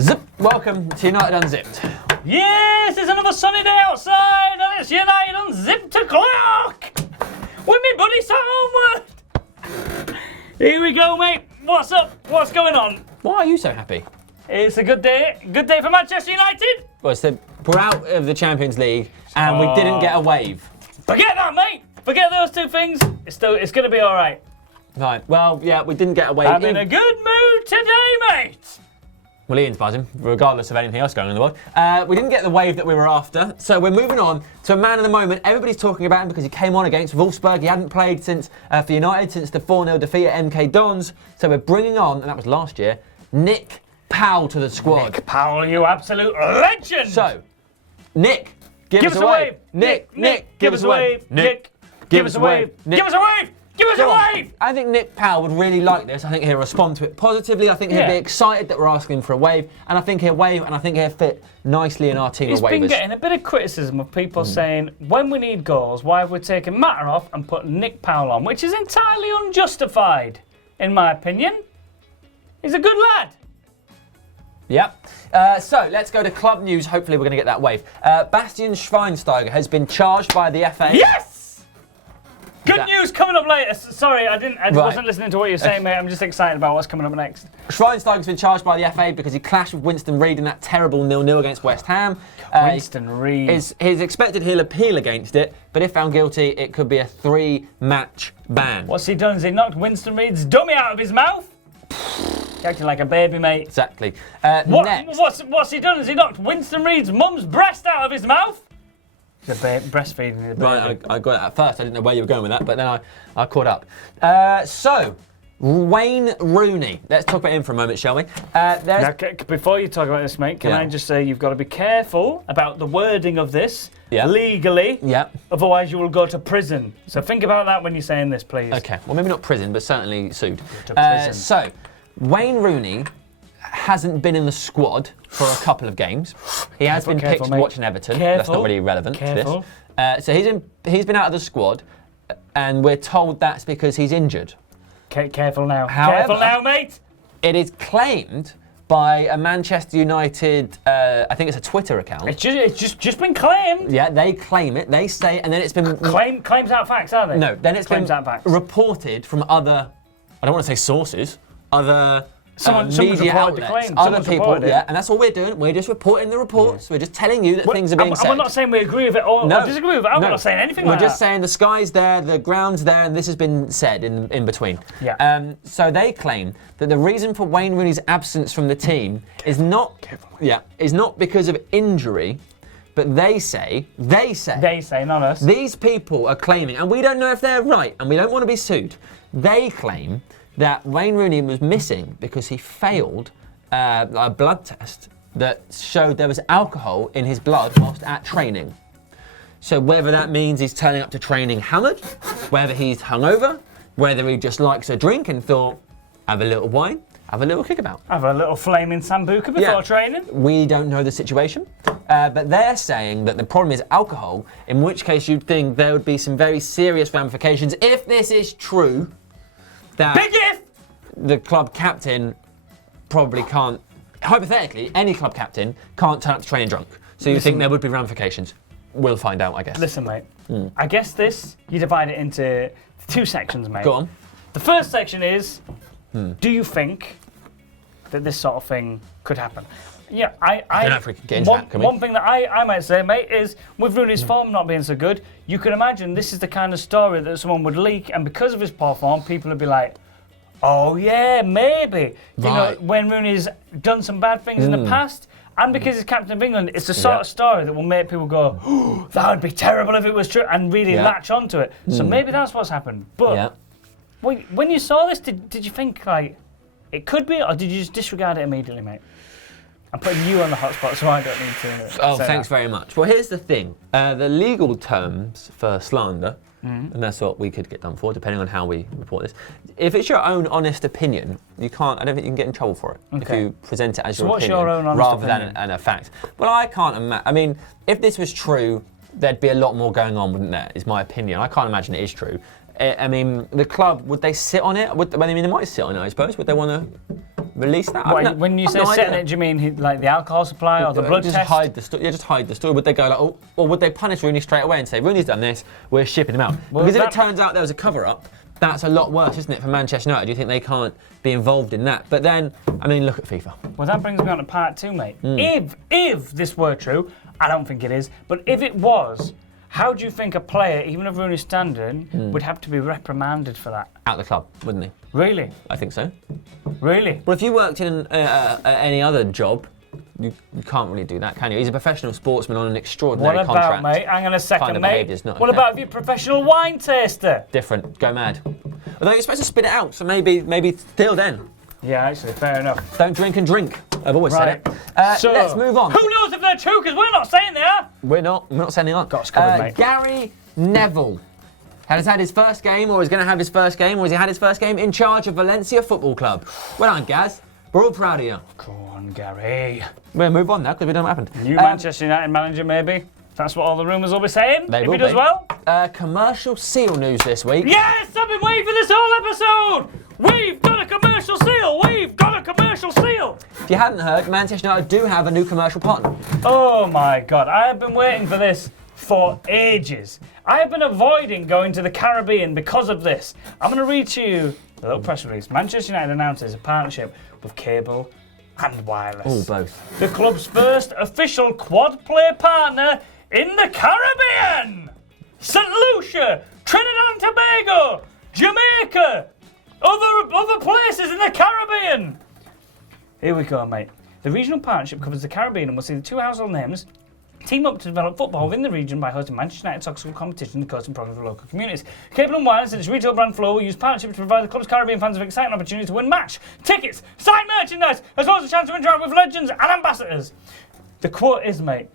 Zip! Welcome to United Unzipped. Yes, it's another sunny day outside and it's United Unzipped o'clock! With me buddy Sam Homewood! Here we go, mate. What's up? What's going on? Why are you so happy? It's a good day. Good day for Manchester United. Well, we're out of the Champions League and we didn't get a wave. Forget that, mate. Forget those two things. It's going to be all right. Right, well, yeah, we didn't get a wave. I'm in a good mood today, mate. Well, Ian's buzzing, regardless of anything else going on in the world. We didn't get the wave that we were after, so we're moving on to a man of the moment. Everybody's talking about him because he came on against Wolfsburg. He hadn't played since for United since the 4-0 defeat at MK Dons. So we're bringing on, and that was last year, Nick Powell to the squad. Nick Powell, you absolute legend. So, Nick, give us a wave. Nick, give us a wave. Nick, give us a wave. Give us a wave. Give us a wave! I think Nick Powell would really like this. I think he'll respond to it positively. I think he'll be excited that we're asking for a wave. And I think he'll wave and I think he'll fit nicely in our team of waivers. He's been getting a bit of criticism of people saying, when we need goals, why have we taken Matter off and put Nick Powell on? Which is entirely unjustified, in my opinion. He's a good lad. Yep. So let's go to club news. Hopefully we're going to get that wave. Bastian Schweinsteiger has been charged by the FA. Yes! Good news coming up later. Sorry, I wasn't listening to what you were saying, mate. I'm just excited about what's coming up next. Schweinsteiger's been charged by the FA because he clashed with Winston Reid in that terrible 0-0 against West Ham. Winston Reid. He's expected he'll appeal against it, but if found guilty, it could be a 3-match ban. What's he done? Has he knocked Winston Reid's dummy out of his mouth? He acted like a baby, mate. Exactly. Next. What's he done? Has he knocked Winston Reid's mum's breast out of his mouth? The breastfeeding. Right, I got it at first. I didn't know where you were going with that, but then I caught up. So, Wayne Rooney. Let's talk about him for a moment, shall we? Now, before you talk about this, mate, can I just say you've got to be careful about the wording of this legally. Yeah. Otherwise, you will go to prison. So think about that when you're saying this, please. Okay. Well, maybe not prison, but certainly sued. To prison. So, Wayne Rooney hasn't been in the squad for a couple of games. He has been picked watching Everton. That's not really relevant to this. So he's been out of the squad, and we're told that's because he's injured. Careful now. However, careful now, mate. It is claimed by a Manchester United, I think it's a Twitter account. It's just been claimed. Yeah, they claim it. They say, and then it's been claims out facts, are they? No, then it's claims been out facts. Reported from other. I don't want to say sources. Other. Media outlets, other people, and that's all we're doing. We're just reporting the reports. We're just telling you that things are being said. We're not saying we agree with it or disagree with it. I'm not saying anything like that. We're just saying the sky's there, the ground's there, and this has been said in between. Yeah. So they claim that the reason for Wayne Rooney's absence from the team is not because of injury, but they say, not us. These people are claiming, and we don't know if they're right, and we don't want to be sued. They claim that Wayne Rooney was missing because he failed a blood test that showed there was alcohol in his blood whilst at training. So whether that means he's turning up to training hammered, whether he's hungover, whether he just likes a drink and thought, have a little wine, have a little kickabout. Have a little flaming sambuca before training. We don't know the situation, but they're saying that the problem is alcohol, in which case you'd think there would be some very serious ramifications if this is true. Big if! The club captain probably can't, hypothetically, any club captain can't turn up to training drunk. So you think there would be ramifications? We'll find out, I guess. Listen, mate. I guess you divide it into two sections, mate. Go on. The first section is, do you think that this sort of thing could happen? Yeah, I don't know if we can get into that, can we? One thing that I might say, mate, is with Rooney's form not being so good, you can imagine this is the kind of story that someone would leak, and because of his poor form, people would be like, oh yeah, maybe. You know, when Rooney's done some bad things in the past, and because he's captain of England, it's the sort of story that will make people go, oh, that would be terrible if it was true, and really latch onto it. So maybe that's what's happened. But when you saw this, did you think like it could be, or did you just disregard it immediately, mate? I'm putting you on the hot spot, so I don't need to. Oh, thanks very much. Well, here's the thing: the legal terms for slander, and that's what we could get done for, depending on how we report this. If it's your own honest opinion, you can't. I don't think you can get in trouble for it if you present it as your opinion rather than a fact. Well, I can't imagine. I mean, if this was true, there'd be a lot more going on, wouldn't there? Is my opinion. I can't imagine it is true. I mean, the club, would they sit on it? They might sit on it, I suppose. Would they want to release that. When you say no setting idea. it, do you mean like the alcohol supply or the blood just test? hide the story. Yeah, just hide the story. Would they go like, oh, or would they punish Rooney straight away and say, Rooney's done this, we're shipping him out? Well, because if it turns out there was a cover-up, that's a lot worse, isn't it, for Manchester United? Do you think they can't be involved in that? But then, I mean, look at FIFA. Well, that brings me on to part 2, mate. If this were true, I don't think it is, but if it was, how do you think a player, even of Rooney's standard, would have to be reprimanded for that? Out the club, wouldn't he? Really? I think so. Really? Well, if you worked in any other job, you can't really do that, can you? He's a professional sportsman on an extraordinary What about, contract. mate? Hang on a second, Kind of mate. behaviour's not What okay. about if you're a professional wine taster? Different. Go mad. Although you're supposed to spit it out, so maybe till then. Yeah, actually, fair enough. Don't drink and drink. I've always Right. said it. So, let's move on. Who knows if they're true, because we're not saying they are. We're not sending on. Got us covered, mate. Gary Neville has had his first game, or is going to have his first game, or has he had his first game in charge of Valencia Football Club? Well done, Gaz. We're all proud of you. Go on, Gary. We'll move on now because we don't know what happened. New Manchester United manager, maybe. That's what all the rumours will be saying. They if will he does be. well. Commercial seal news this week. Yes, I've been waiting for this whole episode. We've got a commercial seal. We've got a commercial seal. If you hadn't heard, Manchester United do have a new commercial partner. Oh my God, I have been waiting for this for ages. I have been avoiding going to the Caribbean because of this. I'm going to read to you a little press release. Manchester United announces a partnership with cable and wireless. Oh, both. The club's first official quad play partner in the Caribbean. St. Lucia, Trinidad and Tobago, Jamaica, other places in the Caribbean. Here we go, mate. The regional partnership covers the Caribbean and will see the two household names team up to develop football within the region by hosting Manchester United soccer competition and coaching programs for local communities. Cable and Wireless and its retail brand Flow will use partnership to provide the club's Caribbean fans with exciting opportunities to win match, tickets, signed merchandise, as well as a chance to interact with legends and ambassadors. The quote is, mate,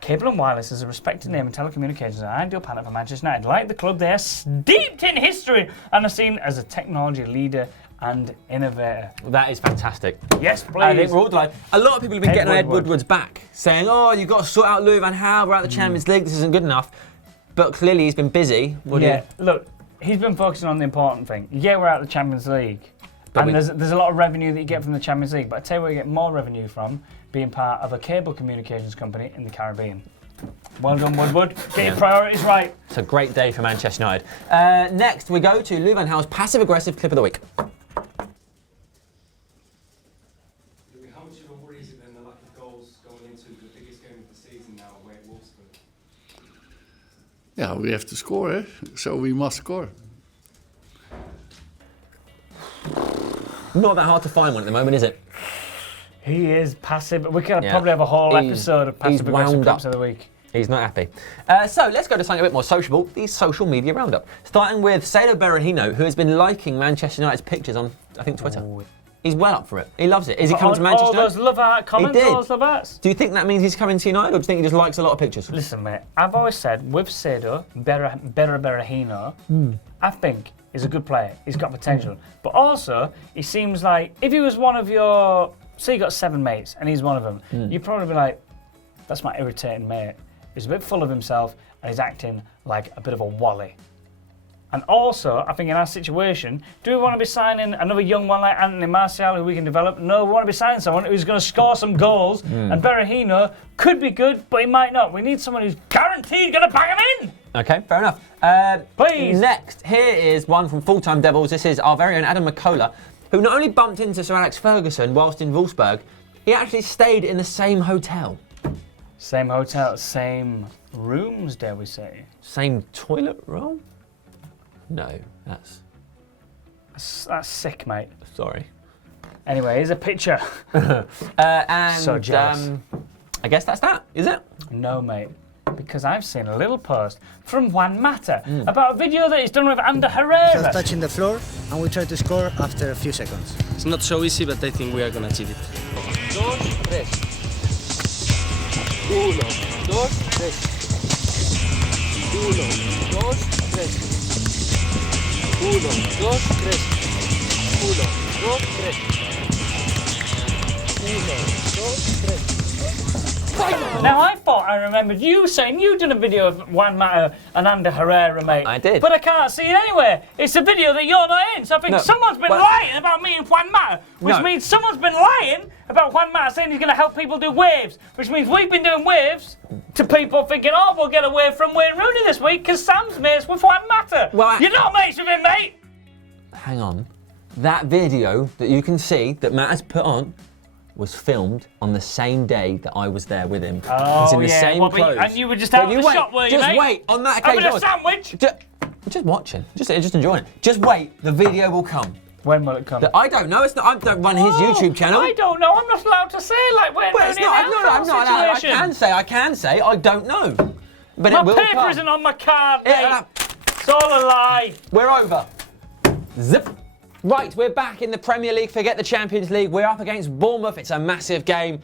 Cable and Wireless is a respected name in telecommunications and an ideal partner for Manchester United. Like the club, they are steeped in history and are seen as a technology leader and innovator. That is fantastic. Yes, please. I think we're all delighted. A lot of people have been getting Ed Woodward. Woodward's back, saying, oh, you've got to sort out Louis van Gaal, we're out of the Champions League, this isn't good enough. But clearly he's been busy. Look, he's been focusing on the important thing. Yeah, we're out of the Champions League. But And there's a lot of revenue that you get from the Champions League, but I tell you where you get more revenue from, being part of a cable communications company in the Caribbean. Well done, Woodward. Get your priorities right. It's a great day for Manchester United. Next, we go to Louis van Gaal's passive-aggressive clip of the week. How much of a worry is it then the lack of goals going into the biggest game of the season now away at Wolfsburg? Yeah, we have to score, eh? So we must score. Not that hard to find one at the moment, is it? He is passive. We could Yeah. probably have a whole He's- episode of he's passive aggressive wound clips up. of the week. He's not happy. So let's go to something a bit more sociable, the social media roundup. Starting with Celo Berahino, who has been liking Manchester United's pictures on, I think, Twitter. He's well up for it. He loves it. Is he coming to Manchester all those United? love art comments, He did. all those love arts. Do you think that means he's coming to United, or do you think he just likes a lot of pictures? Listen, mate, I've always said with Celo Berahino, I think he's a good player. He's got potential. But also, he seems like if he was one of your, say you got 7 mates and he's one of them, you'd probably be like, that's my irritating mate. He's a bit full of himself and he's acting like a bit of a wally. And also, I think in our situation, do we want to be signing another young one like Anthony Martial who we can develop? No, we want to be signing someone who's going to score some goals. And Berahino could be good, but he might not. We need someone who's guaranteed going to bang him in. Okay, fair enough. Please. Next, here is one from Full-Time Devils. This is our very own Adam McCullough, who not only bumped into Sir Alex Ferguson whilst in Wolfsburg, he actually stayed in the same hotel. Same hotel, same rooms, dare we say. Same toilet roll? No, that's... That's sick, mate. Sorry. Anyway, here's a picture. And So jealous. I guess that's that, is it? No, mate. Because I've seen a little post from Juan Mata about a video that he's done with Ander Herrera. Just touching the floor, and we try to score after a few seconds. It's not so easy, but I think we are going to achieve it. 2, 3. 1, 2, 3. 1, 2, 3. 1, 2, 3. 1, 2, 3. 1, 2, 3. Now, I thought I remembered you saying you did a video of Juan Mata and Ander Herrera, mate. I did. But I can't see it anywhere. It's a video that you're not in. So I think someone's been lying about me and Juan Mata, which means someone's been lying about Juan Mata saying he's going to help people do waves, which means we've been doing waves to people thinking, oh, we'll get a wave from Wayne Rooney this week because Sam's mates with Juan Mata. Well, You're not mates with him, mate. Hang on. That video that you can see that Matt has put on was filmed on the same day that I was there with him. Oh, it's in the same clothes. And you were just out of the shop, were you, Just mate? wait. On that occasion, Having a sandwich? Just watching. Just enjoying it. Just wait. The video will come. When will it come? I don't know. It's not. I don't run his YouTube channel. I don't know. I'm not allowed to say like when. Well, it's not. I'm not. I can say. I don't know. But My it will paper come. isn't on my card, mate. It's all a lie. We're over. Zip. Right, we're back in the Premier League. Forget the Champions League. We're up against Bournemouth. It's a massive game.